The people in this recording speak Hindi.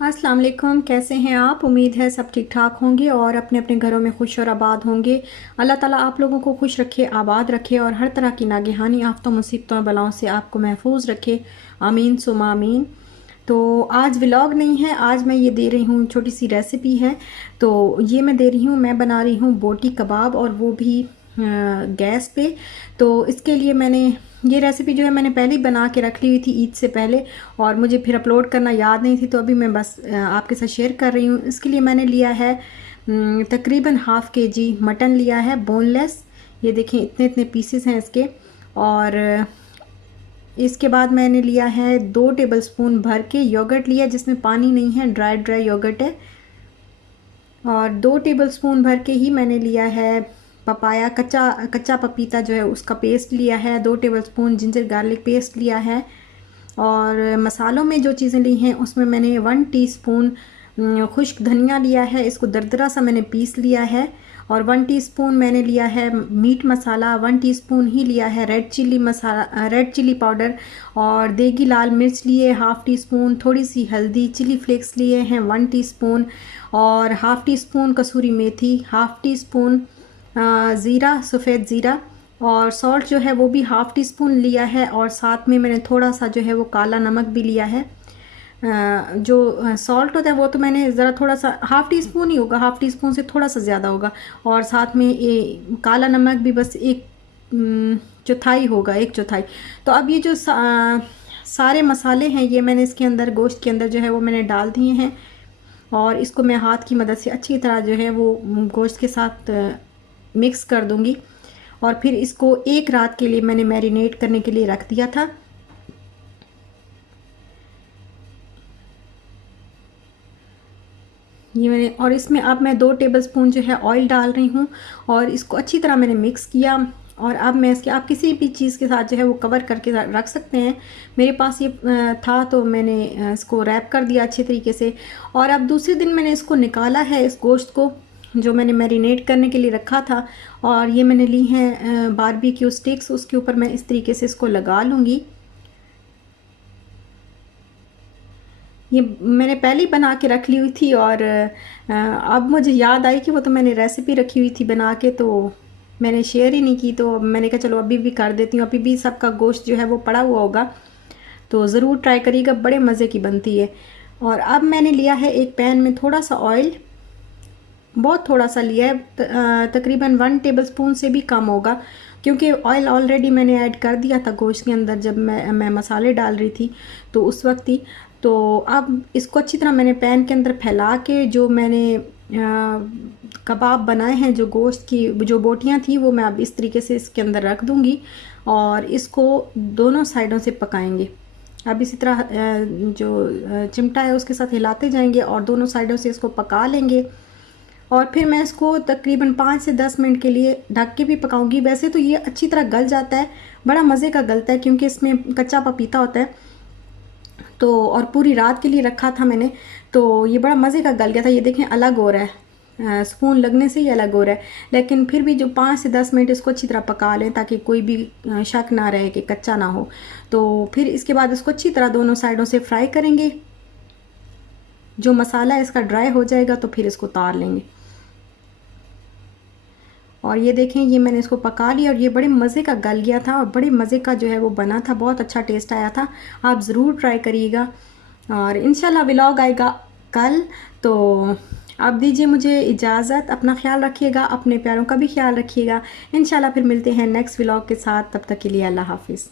अस्सलाम वालेकुम, कैसे हैं आप? उम्मीद है सब ठीक ठाक होंगे और अपने अपने घरों में खुश और आबाद होंगे। अल्लाह ताला आप लोगों को खुश रखे, आबाद रखे और हर तरह की नागहानी आफ़तों, मुसीबतों, बलाओं से आपको महफूज रखे। आमीन सुमा आमीन। तो आज व्लॉग नहीं है, आज मैं ये दे रही हूँ, छोटी सी रेसिपी है। तो ये मैं दे रही हूँ, मैं बना रही हूँ बोटी कबाब और वो भी गैस पे। तो इसके लिए मैंने ये रेसिपी जो है मैंने पहले ही बना के रख ली हुई थी ईद से पहले, और मुझे फिर अपलोड करना याद नहीं थी, तो अभी मैं बस आपके साथ शेयर कर रही हूँ। इसके लिए मैंने लिया है तकरीबन हाफ़ केजी मटन लिया है, बोनलेस। ये देखें इतने इतने पीसेस हैं इसके। और इसके बाद मैंने लिया है 2 टेबलस्पून भर के योगर्ट लिया, जिसमें पानी नहीं है, ड्राई ड्राई योगर्ट है। और 2 टेबलस्पून भर के ही मैंने लिया है पपाया, कच्चा कच्चा पपीता जो है उसका पेस्ट लिया है। 2 टेबलस्पून जिंजर गार्लिक पेस्ट लिया है। और मसालों में जो चीज़ें ली हैं उसमें मैंने 1 टीस्पून खुश्क धनिया लिया है, इसको दरदरा सा मैंने पीस लिया है। और 1 टीस्पून मैंने लिया है मीट मसाला, 1 टीस्पून ही लिया है रेड चिली मसाला, रेड चिली पाउडर। और देगी लाल मिर्च लिए हाफ़ टी स्पून, थोड़ी सी हल्दी, चिली फ्लेक्स लिए हैं 1 टीस्पून, और हाफ़ टी स्पून कसूरी मेथी, हाफ़ टी स्पून ज़ीरा, सफ़ेद ज़ीरा। और सॉल्ट जो है वो भी हाफ़ टी स्पून लिया है। और साथ में मैंने थोड़ा सा जो है वो काला नमक भी लिया है। जो सॉल्ट होता है वो तो मैंने ज़रा थोड़ा सा हाफ़ टी स्पून ही होगा, हाफ़ टी स्पून से थोड़ा सा ज़्यादा होगा। और साथ में ये काला नमक भी बस एक चौथाई होगा, एक चौथाई। तो अब ये जो सारे मसाले हैं ये मैंने इसके अंदर, गोश्त के अंदर जो है वो मैंने डाल दिए हैं। और इसको मैं हाथ की मदद से अच्छी तरह जो है वो गोश्त के साथ मिक्स कर दूंगी। और फिर इसको एक रात के लिए मैंने मैरिनेट करने के लिए रख दिया था। ये मैंने, और इसमें अब मैं 2 टेबलस्पून जो है ऑयल डाल रही हूँ और इसको अच्छी तरह मैंने मिक्स किया। और अब मैं इसके, आप किसी भी चीज़ के साथ जो है वो कवर करके रख सकते हैं। मेरे पास ये था तो मैंने इसको रैप कर दिया अच्छे तरीके से। और अब दूसरे दिन मैंने इसको निकाला है, इस गोश्त को जो मैंने मैरिनेट करने के लिए रखा था। और ये मैंने ली हैं बारबेक्यू स्टिक्स, उसके ऊपर मैं इस तरीके से इसको लगा लूँगी। ये मैंने पहले ही बना के रख ली हुई थी और अब मुझे याद आई कि वो तो मैंने रेसिपी रखी हुई थी बना के, तो मैंने शेयर ही नहीं की। तो मैंने कहा चलो अभी भी कर देती हूँ, अभी भी सबका गोश्त जो है वो पड़ा हुआ होगा, तो ज़रूर ट्राई करिएगा, बड़े मज़े की बनती है। और अब मैंने लिया है एक पैन में थोड़ा सा ऑयल, बहुत थोड़ा सा लिया है, तकरीबन 1 टेबलस्पून से भी कम होगा, क्योंकि ऑयल ऑलरेडी मैंने ऐड कर दिया था गोश्त के अंदर जब मैं मसाले डाल रही थी, तो उस वक्त ही। तो अब इसको अच्छी तरह मैंने पैन के अंदर फैला के, जो मैंने कबाब बनाए हैं, जो गोश्त की जो बोटियां थी, वो मैं अब इस तरीके से इसके अंदर रख दूँगी और इसको दोनों साइडों से पकाएंगे। अब इसी तरह जो चिमटा है उसके साथ हिलाते जाएंगे और दोनों साइडों से इसको पका लेंगे। और फिर मैं इसको तकरीबन 5 से 10 मिनट के लिए ढक के भी पकाऊंगी। वैसे तो ये अच्छी तरह गल जाता है, बड़ा मज़े का गलता है, क्योंकि इसमें कच्चा पपीता होता है। तो और पूरी रात के लिए रखा था मैंने, तो ये बड़ा मज़े का गल गया था। ये देखें अलग हो रहा है, स्पून लगने से ही अलग हो रहा है। लेकिन फिर भी जो 5 से 10 मिनट इसको अच्छी तरह पका लें, ताकि कोई भी शक ना रहे कि कच्चा ना हो। तो फिर इसके बाद इसको अच्छी तरह दोनों साइडों से फ्राई करेंगे। जो मसाला है इसका ड्राई हो जाएगा तो फिर इसको उतार लेंगे। और ये देखें, ये मैंने इसको पका लिया और ये बड़े मज़े का गल गया था और बड़े मज़े का जो है वो बना था, बहुत अच्छा टेस्ट आया था। आप ज़रूर ट्राई करिएगा और इंशाल्लाह व्लॉग आएगा कल। तो आप दीजिए मुझे इजाज़त, अपना ख्याल रखिएगा, अपने प्यारों का भी ख्याल रखिएगा। इंशाल्लाह फिर मिलते हैं नेक्स्ट व्लॉग के साथ, तब तक के लिए अल्लाह हाफिज़।